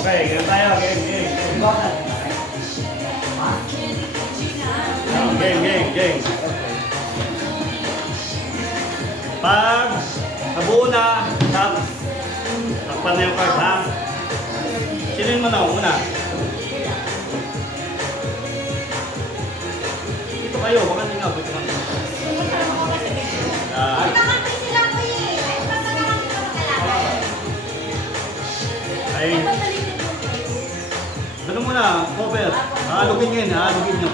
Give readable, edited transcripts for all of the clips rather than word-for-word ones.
Okay, game tayo. Game. Game. Pag nabuo na, takpan na yung card, ha? Sinin mo na, una. Dito kayo, baka hindi nga. Buti man. Ay, ano muna, cover. Alugin yun, alugin nyo.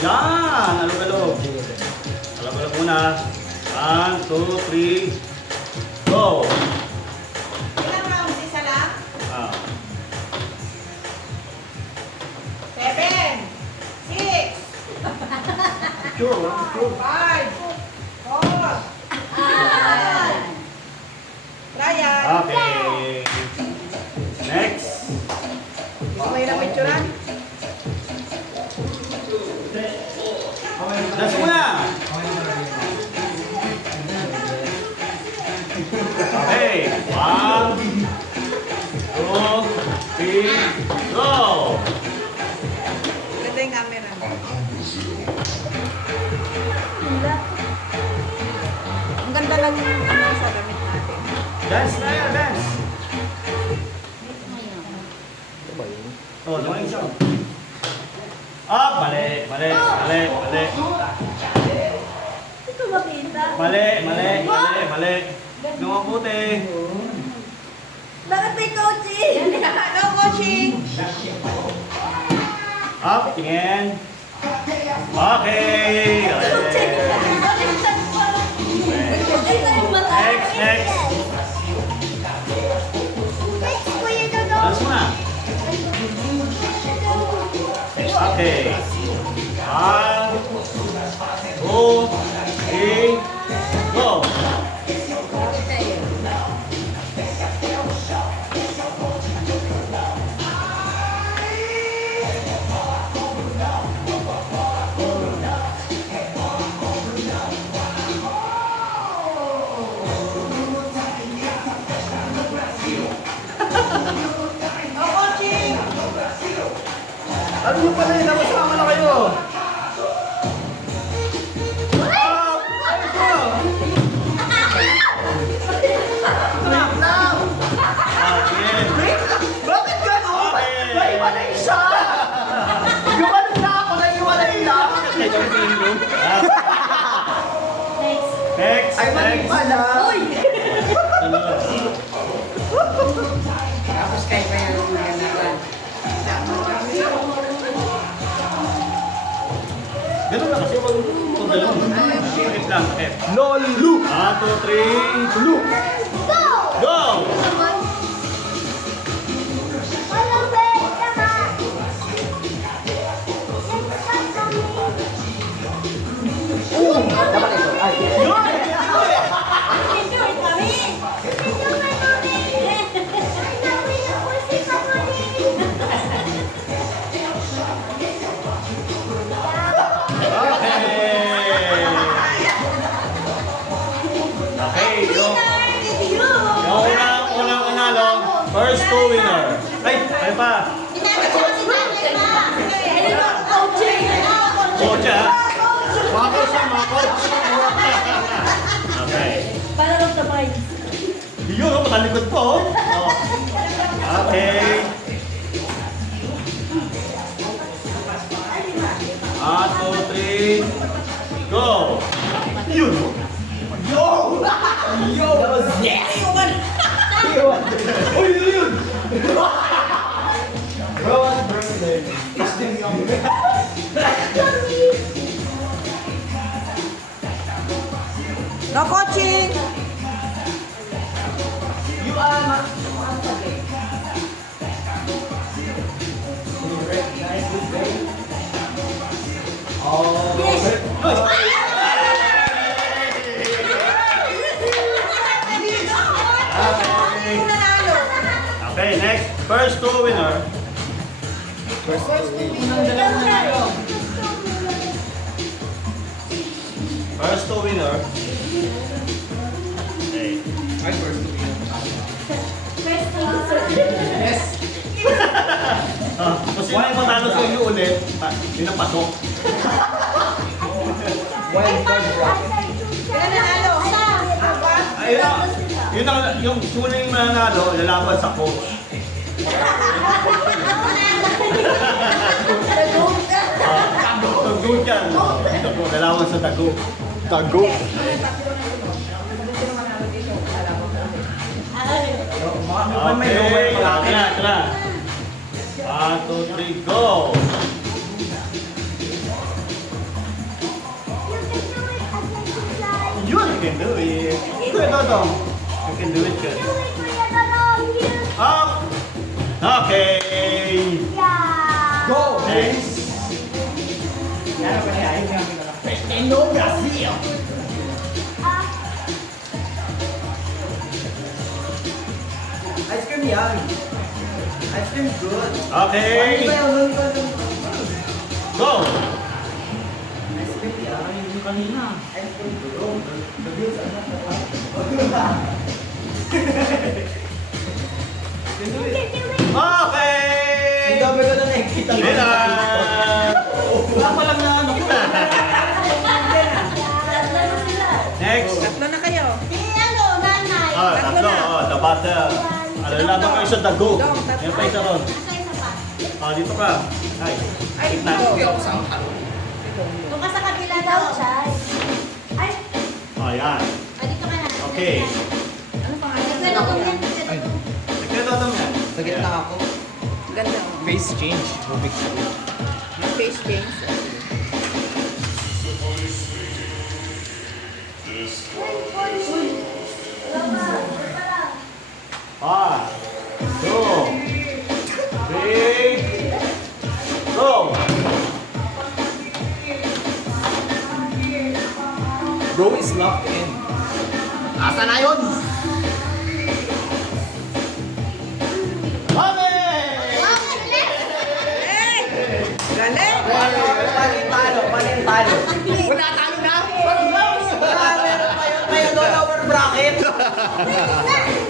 Yan, alug-alug. Alug-alug muna. 1, 2, 3, go! Ilang rounds? Isa lang? 7, 6, Sure. 5, 4, Ryan. Okay. Next. Gusto mo yun ang picturean? Dance muna! Okay. 1, 2, 3, go! Ganda yung camera. Ang ganda lang yung ano sa damit natin. Dance na yan, dance! Oh, lumayan siya. Up! Mali. Ito makita. Mali. Lumabuti. Bakit may coaching? No coaching. Up, tingin. Okay. Next. Dance muna. Okay. 1, 2, 3, go! No coaching. Ano yung pala yun? Namasama na kayo. Up! Ayos mo! Okay. Bakit gano'n? May iba na isa! Yung ano na ako, naiwalay lang. Next. Ay, mali pala. Uy! Tapos kayo pa yung magandaan. Ganun na kasi kung dalawang. Skip lang. Skip. Lolu! 1, 2, 3, Lu! go! Dapat ito. Ay. Enjoy kami! Okay, yung Tiro! unang nanalo, first two winner. Ay pa. Ano ba? Coaching! Coach, ha? Mga coach. Okay. Para lang sa mind. Yun, matalikod po. Okay. 1, 2, 3, go! Yun! Yo! Yo! Yes! Uy, yun! Bro, what's birthday? It's the young. No coaching. You are Oh, Yes! Okay, next. First two winner. First two winner. Okay. I first to be. First, Yes! Yun ang pasok. Wild card bracket. Kailan nanalo? Ayun ang, yun ang, yung suling mananalo, lalaban sa coach. Tago yan. Lalaban sa tago. Tago. Okay, tara. 1, 2, 3, go! Yun, you can do it. Good, Dodong. You can do it good. Up! Okay! Go! Next. Yan pa niya, ayun namin na. Festino Brazil! Ice cream yan. Ice cream good. Okay! Go! Ice cream yan. Yung kanina. Ice cream good. Okay! Ang dami ko na nakikita. Sila! Wala pa lang na ano. Next! Tatlo na kayo. Tatlo. The battle. Lalaban kayo sa dago. Yan pa isa ron. Dito ka. Ay. Gitna. Doon ka sa kabila daw, Chay. Ay, Yan. dito ka na. Okay. Ano pangalan? Nagdadong yan. Nagkadodom yan. Sa gitna ako. Ganda. Face change. Rubik's Cube. Face change. One, 2, 3, go! Bro is locked in. Asa na yun? Galing! Paling talo. Wala talo na. Wala, meron pa yun. May lower bracket.